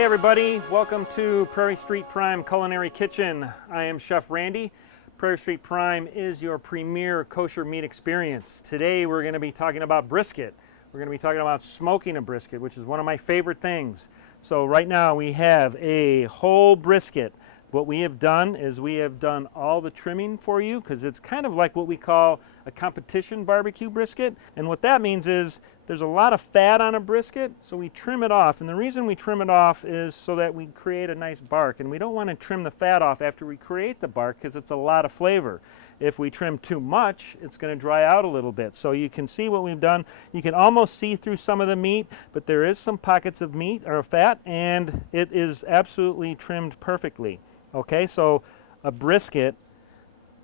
Hey everybody, welcome to Prairie Street Prime Culinary Kitchen. I am Chef Randy. Prairie Street Prime is your premier kosher meat experience. Today we're going to be talking about brisket. We're going to be talking about smoking a brisket, which is one of my favorite things. So right now we have a whole brisket. What we have done is we have done all the trimming for you because it's kind of like what we call a competition barbecue brisket. And what that means is there's a lot of fat on a brisket, so we trim it off. And the reason we trim it off is so that we create a nice bark. And we don't want to trim the fat off after we create the bark because it's a lot of flavor. If we trim too much, it's going to dry out a little bit. So you can see what we've done. You can almost see through some of the meat, but there is some pockets of meat or fat, and it is absolutely trimmed perfectly. Okay, so a brisket,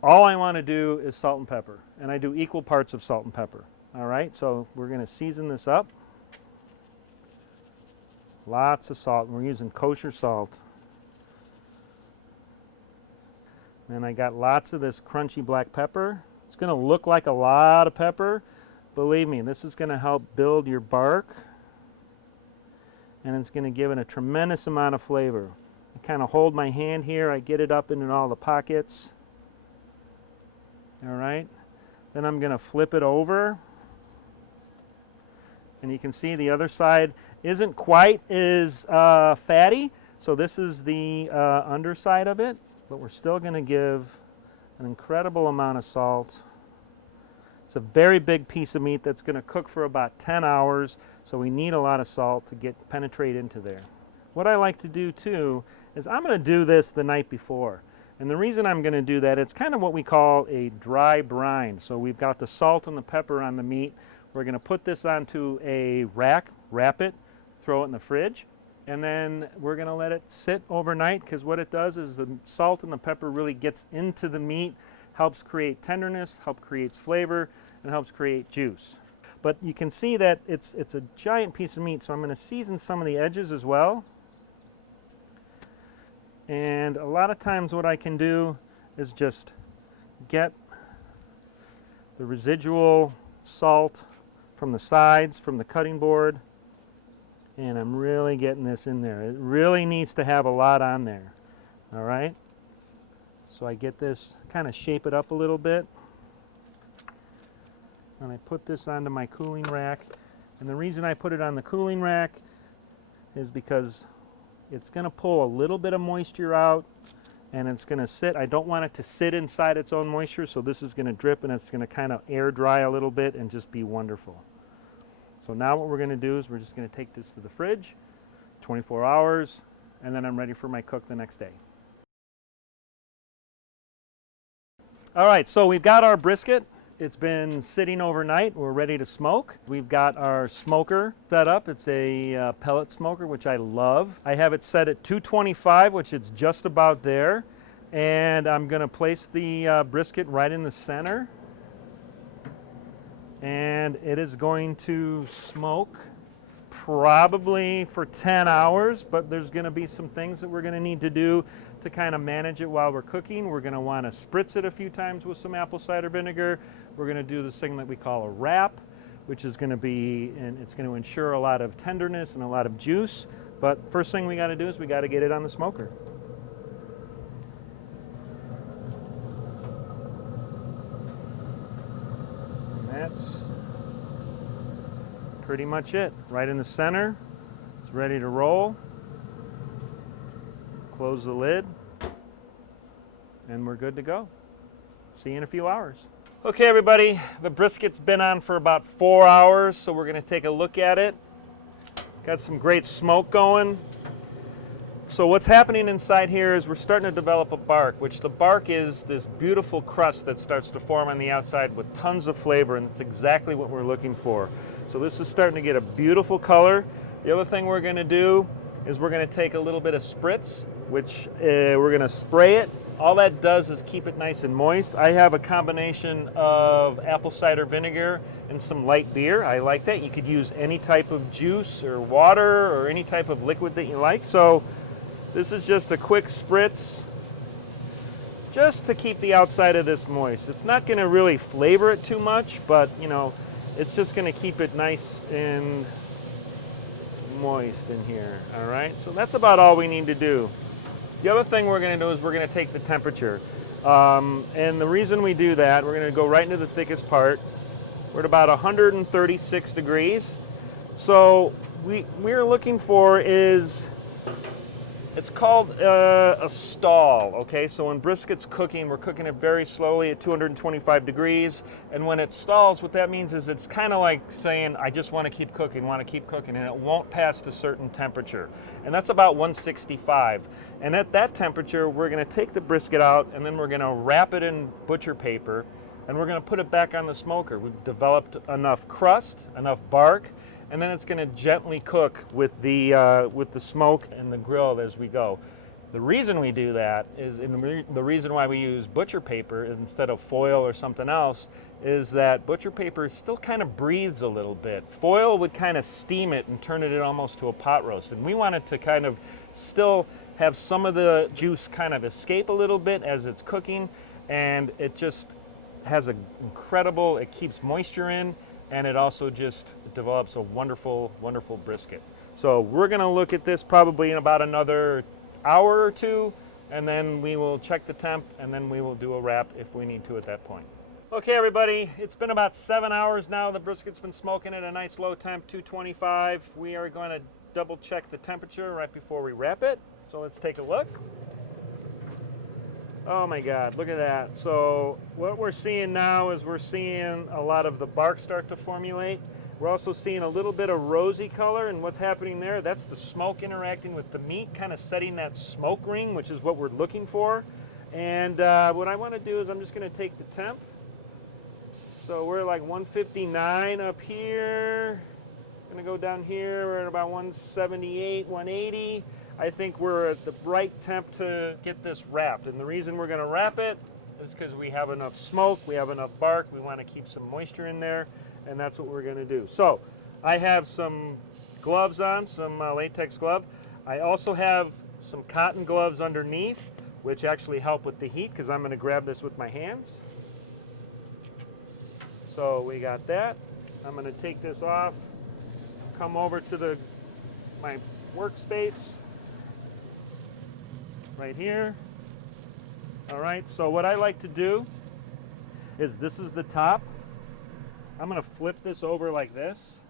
all I want to do is salt and pepper, and I do equal parts of salt and pepper. All right, so we're going to season this up. Lots of salt, and we're using kosher salt. And I got lots of this crunchy black pepper. It's going to look like a lot of pepper. Believe me, this is going to help build your bark, and it's going to give it a tremendous amount of flavor. I kind of hold my hand here, I get it up into all the pockets. All right, then I'm going to flip it over. And you can see the other side isn't quite as fatty. So this is the underside of it, but we're still going to give an incredible amount of salt. It's a very big piece of meat that's going to cook for about 10 hours, so we need a lot of salt to penetrate into there. What I like to do too is I'm going to do this the night before. And the reason I'm going to do that, it's kind of what we call a dry brine. So we've got the salt and the pepper on the meat. We're going to put this onto a rack, wrap it, throw it in the fridge, and then we're going to let it sit overnight, because what it does is the salt and the pepper really gets into the meat, helps create tenderness, helps create flavor, and helps create juice. But you can see that it's a giant piece of meat, so I'm going to season some of the edges as well. And a lot of times what I can do is just get the residual salt from the sides, from the cutting board, and I'm really getting this in there. It really needs to have a lot on there. All right? So I get this, kind of shape it up a little bit, and I put this onto my cooling rack. And the reason I put it on the cooling rack is because it's going to pull a little bit of moisture out, and it's going to sit. I don't want it to sit inside its own moisture, so this is going to drip, and it's going to kind of air dry a little bit and just be wonderful. So now what we're going to do is we're just going to take this to the fridge, 24 hours, and then I'm ready for my cook the next day. All right, so we've got our brisket. It's been sitting overnight. We're ready to smoke. We've got our smoker set up. It's a pellet smoker, which I love. I have it set at 225, which is just about there. And I'm going to place the brisket right in the center. And it is going to smoke probably for 10 hours, but there's going to be some things that we're going to need to do to kind of manage it while we're cooking. We're going to want to spritz it a few times with some apple cider vinegar. We're going to do this thing that we call a wrap, which is going to be, and it's going to ensure a lot of tenderness and a lot of juice. But first thing we got to do is we got to get it on the smoker. And that's pretty much it. Right in the center. It's ready to roll. Close the lid, and we're good to go. See you in a few hours. Okay, everybody, the brisket's been on for about 4 hours, so we're going to take a look at it. Got some great smoke going. So what's happening inside here is we're starting to develop a bark, which the bark is this beautiful crust that starts to form on the outside with tons of flavor, and it's exactly what we're looking for. So this is starting to get a beautiful color. The other thing we're going to do is we're going to take a little bit of spritz, which we're going to spray it. All that does is keep it nice and moist. I have a combination of apple cider vinegar and some light beer. I like that. You could use any type of juice or water or any type of liquid that you like. So this is just a quick spritz just to keep the outside of this moist. It's not going to really flavor it too much, but you know, it's just going to keep it nice and moist in here. All right, so that's about all we need to do. The other thing we're going to do is we're going to take the temperature. And the reason we do that, we're going to go right into the thickest part. We're at about 136 degrees. So we're looking for is, it's called a stall, okay? So when brisket's cooking, we're cooking it very slowly at 225 degrees. And when it stalls, what that means is it's kind of like saying, I just want to keep cooking, and it won't pass a certain temperature. And that's about 165. And at that temperature, we're going to take the brisket out, and then we're going to wrap it in butcher paper, and we're going to put it back on the smoker. We've developed enough crust, enough bark, and then it's going to gently cook with the smoke and the grill as we go. The reason we do that is, and the reason why we use butcher paper instead of foil or something else, is that butcher paper still kind of breathes a little bit. Foil would kind of steam it and turn it almost to a pot roast, and we want it to kind of still have some of the juice kind of escape a little bit as it's cooking, and it just has an incredible, it keeps moisture in, and it also just develops a wonderful, wonderful brisket. So we're gonna look at this probably in about another hour or two, and then we will check the temp, and then we will do a wrap if we need to at that point. Okay everybody, it's been about 7 hours now. The brisket's been smoking at a nice low temp, 225. We are going to double check the temperature right before we wrap it. So let's take a look. Oh my God, look at that. So what we're seeing now is we're seeing a lot of the bark start to formulate. We're also seeing a little bit of rosy color, and what's happening there, that's the smoke interacting with the meat, kind of setting that smoke ring, which is what we're looking for. And what I want to do is I'm just going to take the temp. So we're like 159 up here. Going to go down here, we're at about 178, 180. I think we're at the right temp to get this wrapped. And the reason we're going to wrap it is because we have enough smoke, we have enough bark, we want to keep some moisture in there, and that's what we're going to do. So I have some gloves on, some latex glove. I also have some cotton gloves underneath, which actually help with the heat because I'm going to grab this with my hands. So we got that. I'm going to take this off, come over to my workspace right here. All right, so what I like to do is, this is the top. I'm going to flip this over like this,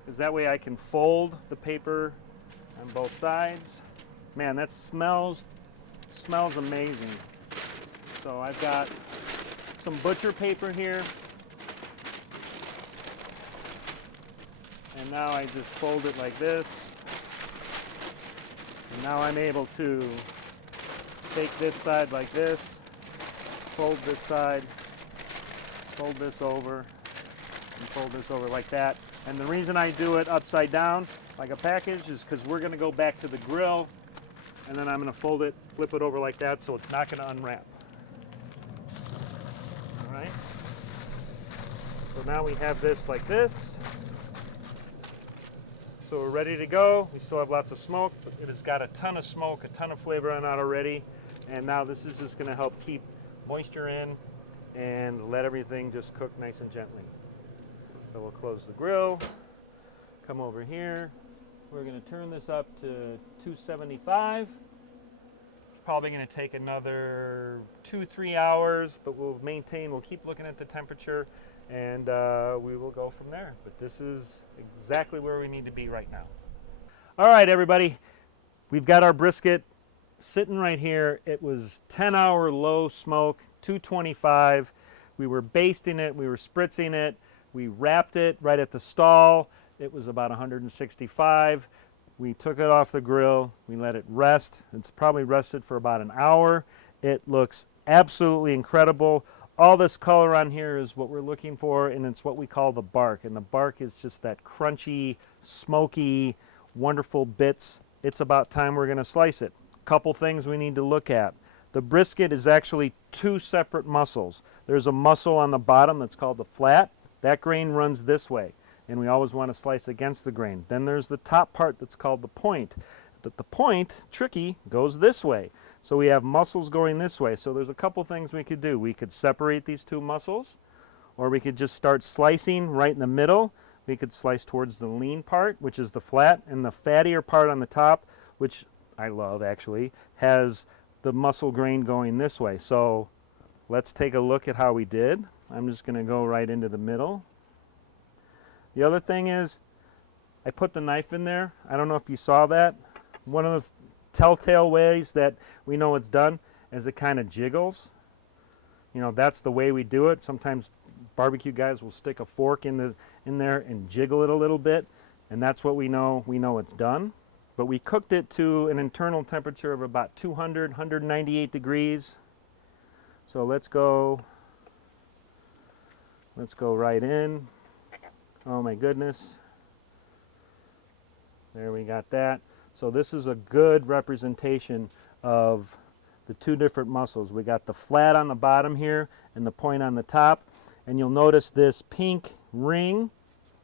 because that way I can fold the paper on both sides. Man, that smells amazing. So I've got some butcher paper here, and now I just fold it like this. And now I'm able to take this side like this, fold this side, fold this over, and fold this over like that. And the reason I do it upside down like a package is because we're going to go back to the grill, and then I'm going to fold it, flip it over like that, so it's not going to unwrap. All right. So now we have this like this. So we're ready to go. We still have lots of smoke, but it has got a ton of smoke, a ton of flavor on it already. And now this is just going to help keep moisture in and let everything just cook nice and gently. So we'll close the grill, come over here. We're going to turn this up to 275. It's probably going to take another 2-3 hours, but we'll keep looking at the temperature, and we will go from there. But this is exactly where we need to be right now. All right, everybody, we've got our brisket sitting right here. It was 10-hour low smoke, 225. We were basting it, we were spritzing it, we wrapped it right at the stall. It was about 165. We took it off the grill, we let it rest. It's probably rested for about an hour. It looks absolutely incredible. All this color on here is what we're looking for, and it's what we call the bark. And the bark is just that crunchy, smoky, wonderful bits. It's about time we're going to slice it. Couple things we need to look at. The brisket is actually two separate muscles. There's a muscle on the bottom that's called the flat. That grain runs this way, and we always want to slice against the grain. Then there's the top part that's called the point. But the point, tricky, goes this way. So we have muscles going this way. So there's a couple things we could do. We could separate these two muscles, or we could just start slicing right in the middle. we could slice towards the lean part, which is the flat, and the fattier part on the top, which I love actually, has the muscle grain going this way. So let's take a look at how we did. I'm just going to go right into the middle. The other thing is, I put the knife in there. I don't know if you saw that. One of the telltale ways that we know it's done is it kind of jiggles. You know, that's the way we do it. Sometimes barbecue guys will stick a fork in there and jiggle it a little bit, and that's what we know it's done. But we cooked it to an internal temperature of about 200, 198 degrees. So let's go right in. Oh my goodness. There, we got that. So this is a good representation of the two different muscles. We got the flat on the bottom here and the point on the top. And you'll notice this pink ring,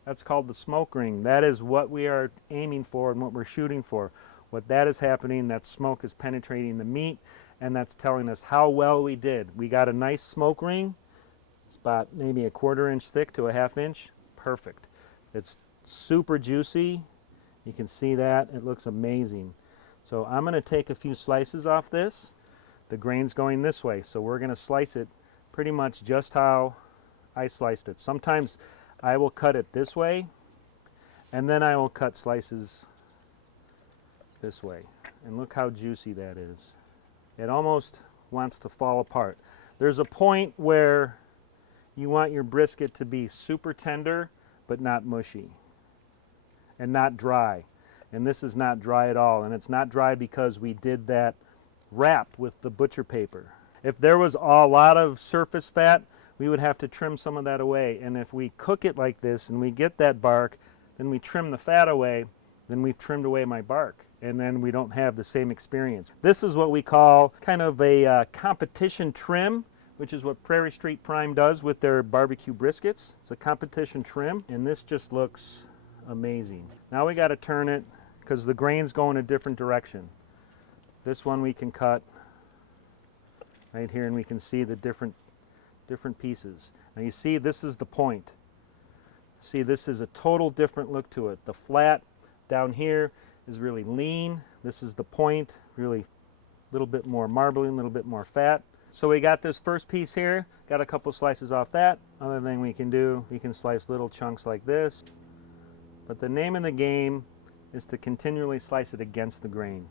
that's called the smoke ring. That is what we are aiming for and what we're shooting for. What that is happening, that smoke is penetrating the meat, and that's telling us how well we did. We got a nice smoke ring. It's about maybe a 1/4 inch thick to a 1/2 inch. Perfect. It's super juicy. You can see that. It looks amazing. So I'm going to take a few slices off this. The grain's going this way, so we're going to slice it pretty much just how I sliced it. Sometimes I will cut it this way, and then I will cut slices this way. And look how juicy that is. It almost wants to fall apart. There's a point where you want your brisket to be super tender, but not mushy, and not dry. And this is not dry at all. And it's not dry because we did that wrap with the butcher paper. If there was a lot of surface fat, we would have to trim some of that away. And if we cook it like this and we get that bark, then we trim the fat away, then we've trimmed away my bark. And then we don't have the same experience. This is what we call kind of a competition trim, which is what Prairie Street Prime does with their barbecue briskets. It's a competition trim, and this just looks amazing. Now we got to turn it because the grain's going a different direction. This one we can cut right here, and we can see the different pieces. Now you see, this is the point. See, this is a total different look to it. The flat down here is really lean. This is the point, really a little bit more marbly, a little bit more fat. So we got this first piece here, got a couple slices off that. Other thing we can do, we can slice little chunks like this. But the name of the game is to continually slice it against the grain.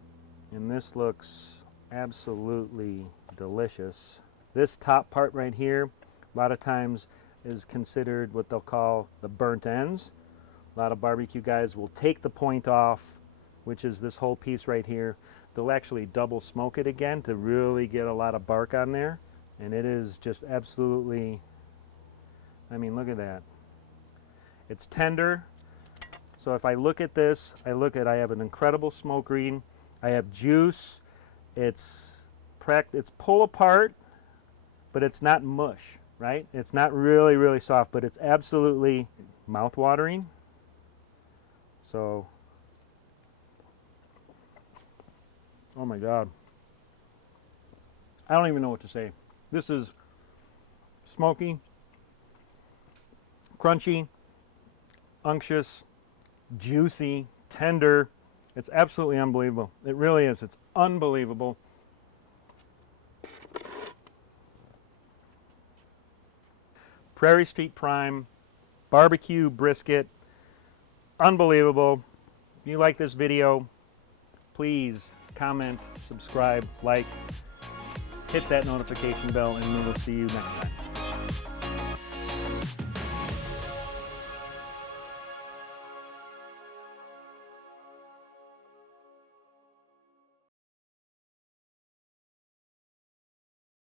And this looks absolutely delicious. This top part right here, a lot of times is considered what they'll call the burnt ends. A lot of barbecue guys will take the point off, which is this whole piece right here. They'll actually double smoke it again to really get a lot of bark on there. And it is just absolutely, I mean, look at that. It's tender. So if I look at this, I have an incredible smoke ring. I have juice. It's pull apart, but it's not mush, right? It's not really, really soft, but it's absolutely mouth-watering. So, oh my God. I don't even know what to say. This is smoky, crunchy, unctuous, juicy, tender. It's absolutely unbelievable. It really is. It's unbelievable. Prairie Street Prime barbecue brisket. Unbelievable. If you like this video, please comment, subscribe, like, hit that notification bell, and we will see you next time.